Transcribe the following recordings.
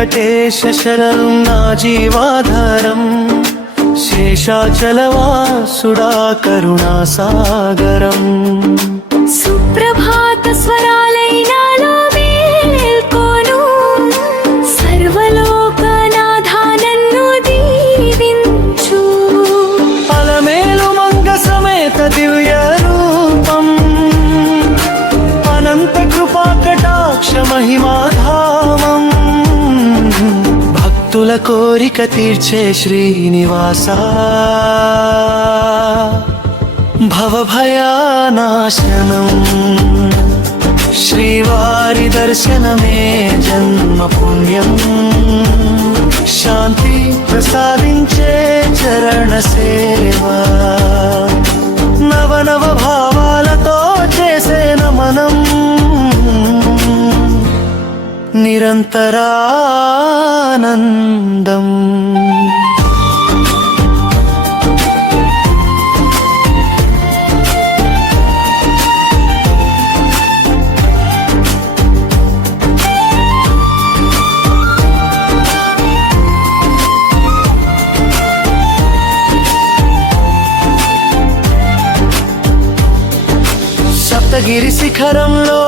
వెంకటేశ శరణం నా జీవాధారం శేషాచలవాసుడా కరుణా సాగరం సుప్రభాత స్వరాలైనాలో మేల్కోను సర్వలోకనాథానన్ను దీవించు అలమేలు మంగ సమేత దివ్య రూపం అనంత కృపా కటాక్ష మహిమాధామం భక్తుల కోరిక తీర్చే శ్రీనివాస భవభయానాశనం శ్రీవారి దర్శనమే జన్మ పుణ్యం శాంతి ప్రసాదించే చరణ సేవా నవనవ భావాలతో చేసే నమనం నిరంతరానందం సప్తగిరి శిఖరంలో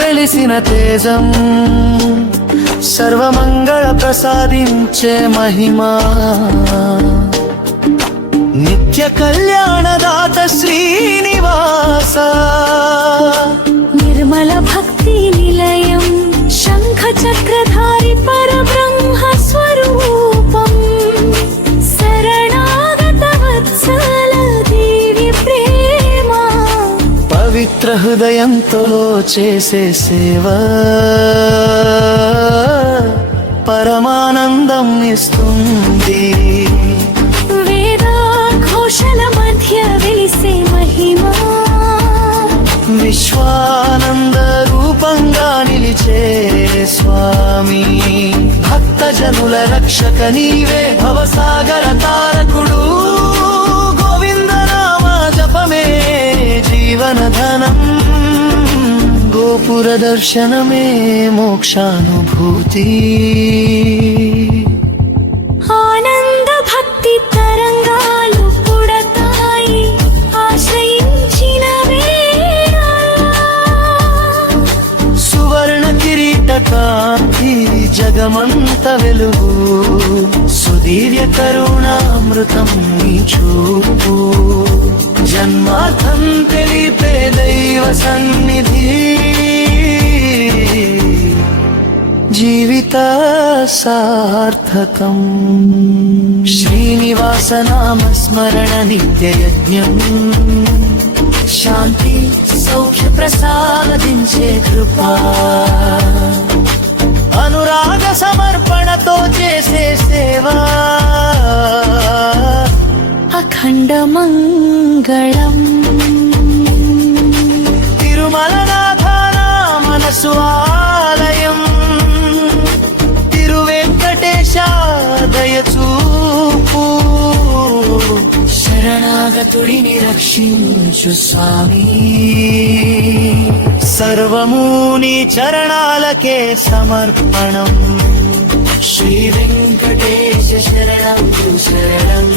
వెలిసిన తేజం సర్వమంగళ ప్రసాదించే మహిమా నిత్య కళ్యాణదాత శ్రీనివాస నిర్మల భక్తి నిలయం శంఖ చక్రధారి పరబ్రహ్మ స్వరూపం శరణాగత వత్సల దేవి ప్రేమ పవిత్ర హృదయంతో చేసే సేవ పరమానందం ఇస్తుంది వేదఘోషల మధ్య వెలిసే మహిమా విశ్వానంద రూపంగా నిలిచే స్వామి భక్తజనుల రక్షక నీవే భవసాగర తారకుడు గోవిందనామ జపమే జీవనధనం గోపుర దర్శనమే మోక్షానుభూతి ఆనంద భక్తి తరంగాలు పుడతాయి ఆశ్రయించిన వేళ సువర్ణ కిరీట కాంతి జగమంత వెలుగు సుదీర్య కరుణామృతం నీ చూపు జన్మార్థం తెలిపే దైవ సన్నిధి జీవిత సార్థకం శ్రీనివాస నామ స్మరణ నిత్య యజ్ఞం శాంతి సౌఖ్య ప్రసాదించే కృపా అనురాగ సమర్పణతో చేసే సేవా అఖండ మంగళం తిరుమలనాథ మనసు ఆలయం తిరువెంకటేశ దయచూపు శరణాగతుడిని రక్షించు స్వామి సర్వము నీ చరణాలకే సమర్పణం శ్రీ వెంకటేశ శరణం శరణం